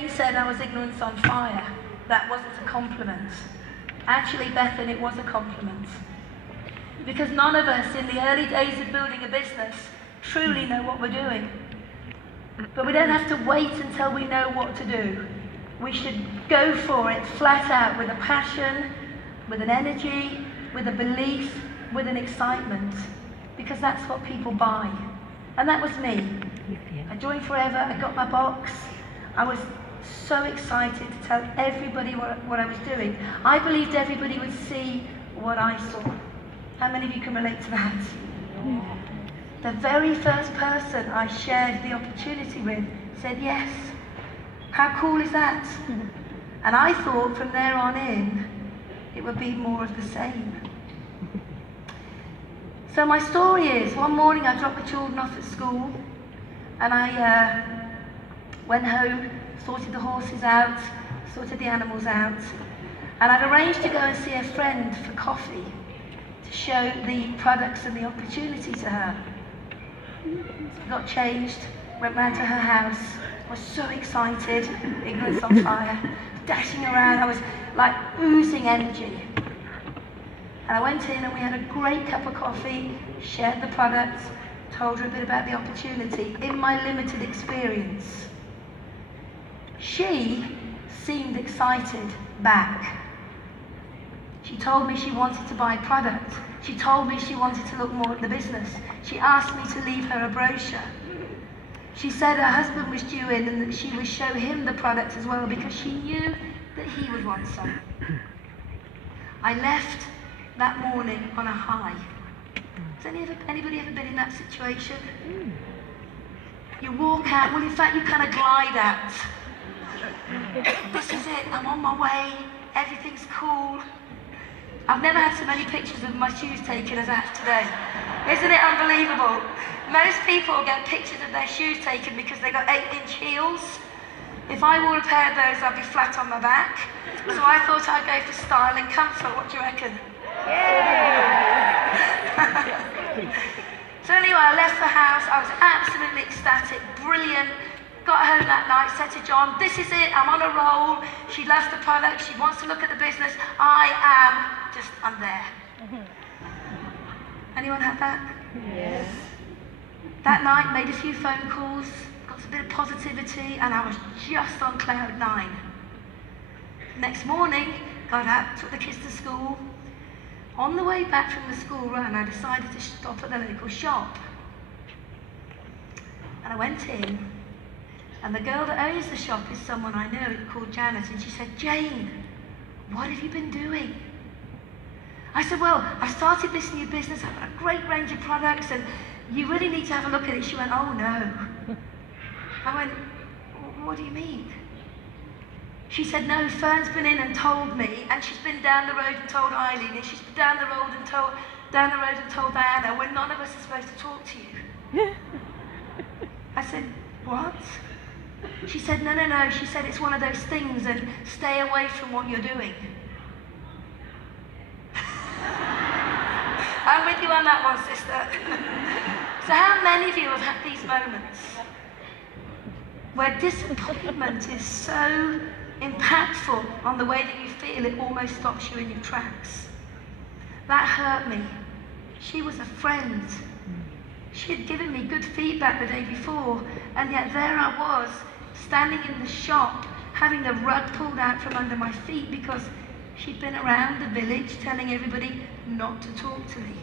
Jayne said I was ignorance on fire. That wasn't a compliment. Actually, Bethan, it was a compliment. Because none of us in the early days of building a business truly know what we're doing. But we don't have to wait until we know what to do. We should go for it flat out with a passion, with an energy, with a belief, with an excitement. Because that's what people buy. And that was me. I joined Forever, I got my box. I was so excited to tell everybody what I was doing. I believed everybody would see what I saw. How many of you can relate to that? The very first person I shared the opportunity with said yes. How cool is that? And I thought from there on in, it would be more of the same. So my story is, one morning I dropped the children off at school, and I went home, sorted the horses out, sorted the animals out, and I'd arranged to go and see a friend for coffee to show the products and the opportunity to her. Got changed, went round to her house, was so excited, ignorance on fire, dashing around, I was like oozing energy. And I went in and we had a great cup of coffee, shared the products, told her a bit about the opportunity in my limited experience. She seemed excited back. She told me she wanted to buy product. She told me she wanted to look more at the business. She asked me to leave her a brochure. She said her husband was due in and that she would show him the product as well because she knew that he would want some. I left that morning on a high. Has anybody ever been in that situation? You walk out, well in fact you kind of glide out. This is it, I'm on my way, everything's cool. I've never had so many pictures of my shoes taken as I have today. Isn't it unbelievable? Most people get pictures of their shoes taken because they got 8-inch heels. If I wore a pair of those, I'd be flat on my back. So I thought I'd go for style and comfort. What do you reckon? So anyway, I left the house. I was absolutely ecstatic, brilliant. Got home that night, said to John, this is it, I'm on a roll. She loves the product, she wants to look at the business. I'm there. Anyone had that? Yes. That night, made a few phone calls, got a bit of positivity, and I was just on cloud 9. Next morning, got up, took the kids to school. On the way back from the school run, I decided to stop at the local shop. And I went in, and the girl that owns the shop is someone I know called Janet, and she said, Jayne, what have you been doing? I said, well, I've started this new business, I've got a great range of products, and you really need to have a look at it. She went, oh no. I went, what do you mean? She said, no, Fern's been in and told me, and she's been down the road and told Eileen, and she's been down the road and told Diana, when none of us are supposed to talk to you. I said, what? She said, no. She said, it's one of those things, and stay away from what you're doing. I'm with you on that one, sister. So how many of you have had these moments where disappointment is so impactful on the way that you feel it almost stops you in your tracks? That hurt me. She was a friend. She had given me good feedback the day before, and yet there I was, standing in the shop, having the rug pulled out from under my feet because she'd been around the village telling everybody not to talk to me.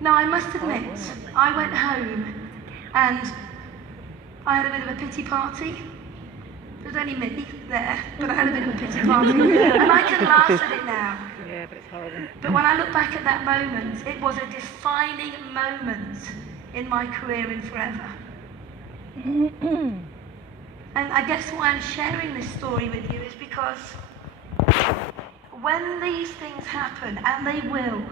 Now, I must admit, I went home and I had a bit of a pity party. There was only me there, but I had a bit of a pity party. And I can laugh at it now. Yeah, but it's horrible. But when I look back at that moment, it was a defining moment in my career in Forever. And I guess why I'm sharing this story with you is because when these things happen, and they will,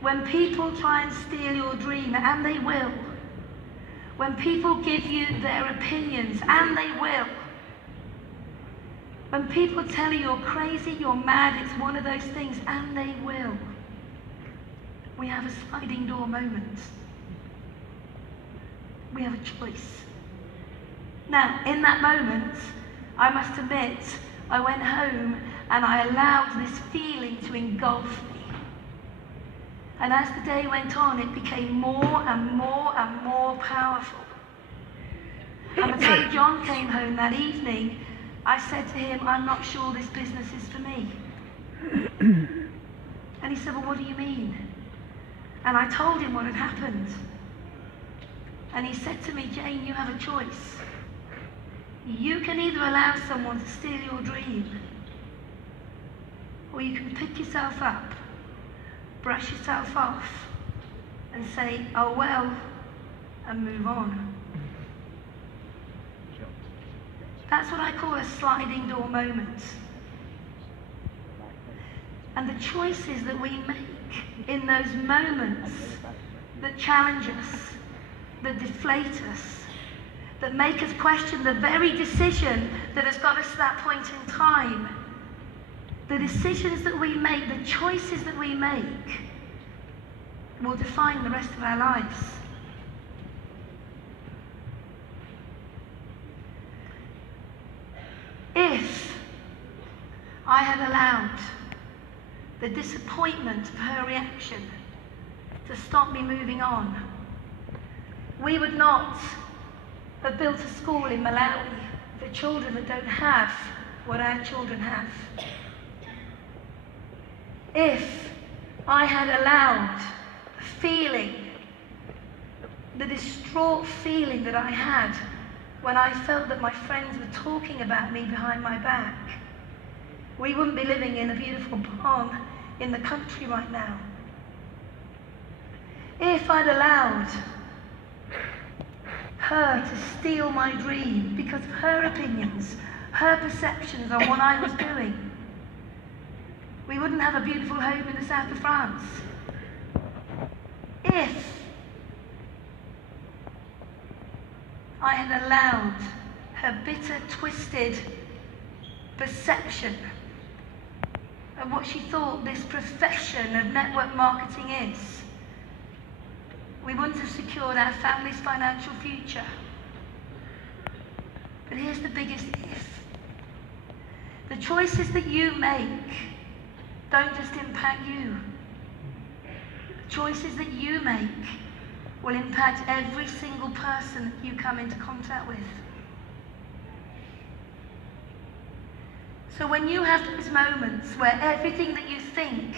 when people try and steal your dream, and they will, when people give you their opinions, and they will, when people tell you you're crazy, you're mad, it's one of those things, and they will, we have a sliding door moment. We have a choice. Now, in that moment, I must admit, I went home and I allowed this feeling to engulf me. And as the day went on, it became more and more and more powerful. And by the time John came home that evening, I said to him, I'm not sure this business is for me. And he said, well, what do you mean? And I told him what had happened. And he said to me, Jayne, you have a choice. You can either allow someone to steal your dream, or you can pick yourself up, brush yourself off, and say, oh well, and move on. That's what I call a sliding door moment. And the choices that we make in those moments that challenge us, that deflate us, that make us question the very decision that has got us to that point in time, the decisions that we make, the choices that we make, will define the rest of our lives. If I had allowed the disappointment of her reaction to stop me moving on, we would not have built a school in Malawi for children that don't have what our children have. If I had allowed the feeling, the distraught feeling that I had when I felt that my friends were talking about me behind my back, we wouldn't be living in a beautiful barn in the country right now. If I'd allowed her to steal my dream because of her opinions, her perceptions on what I was doing, we wouldn't have a beautiful home in the south of France. If I had allowed her bitter, twisted perception of what she thought this profession of network marketing is, we wouldn't have secured our family's financial future. But here's the biggest if. The choices that you make don't just impact you. The choices that you make will impact every single person that you come into contact with. So when you have those moments where everything that you think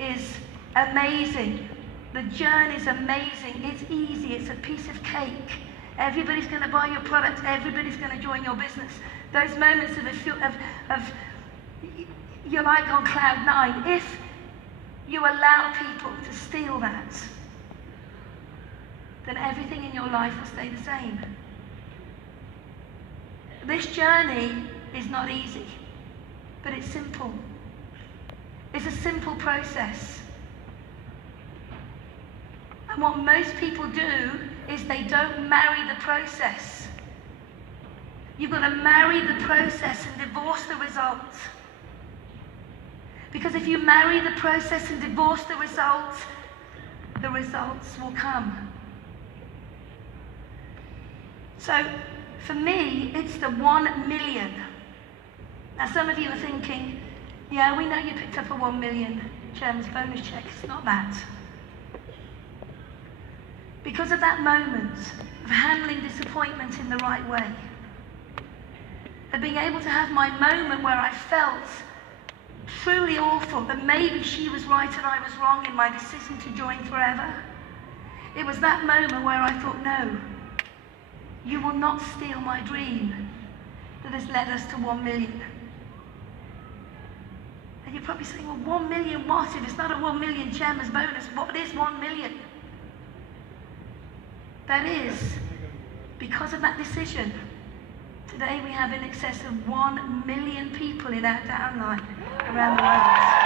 is amazing, the journey's amazing, it's easy, it's a piece of cake, everybody's going to buy your product, everybody's going to join your business, those moments of you're like on cloud nine, if you allow people to steal that, then everything in your life will stay the same. This journey is not easy, but it's simple. It's a simple process. And what most people do is they don't marry the process. You've got to marry the process and divorce the results. Because if you marry the process and divorce the results will come. So, for me, it's the 1 million. Now, some of you are thinking, yeah, we know you picked up a 1 million Chairman's bonus check. It's not that. Because of that moment of handling disappointment in the right way, of being able to have my moment where I felt truly awful, that maybe she was right and I was wrong in my decision to join Forever, it was that moment where I thought, no, you will not steal my dream that has led us to 1 million. And you're probably saying, well, 1 million what? If it's not a 1 million Chairman's bonus, what is 1 million? That is, because of that decision, today we have in excess of 1 million people in our downline around the world.